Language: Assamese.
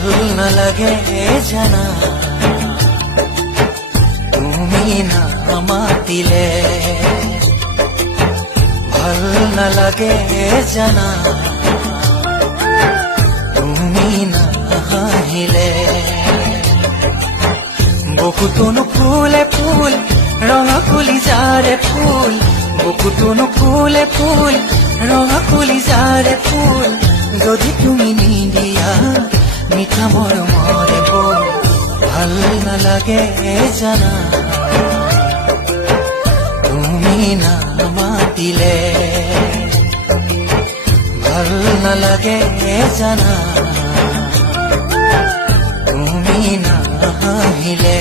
ভাল নালাগে জানা তুমি নামাতিলে ভাল নালাগে জানা তুমি নাহাহিলে বুকুটোনো ফুলে ফুল ৰঙা কলিজাৰে ফুল বুকুটোনো ফুলে ফুল ৰঙা কলিজাৰে ফুল যদি তুমি নিদিয়া মিঠা মৰমৰে বল ভাল নালাগে জানা তুমি নামাতিলে ভাল নালাগে জানা তুমি নাহাহিলে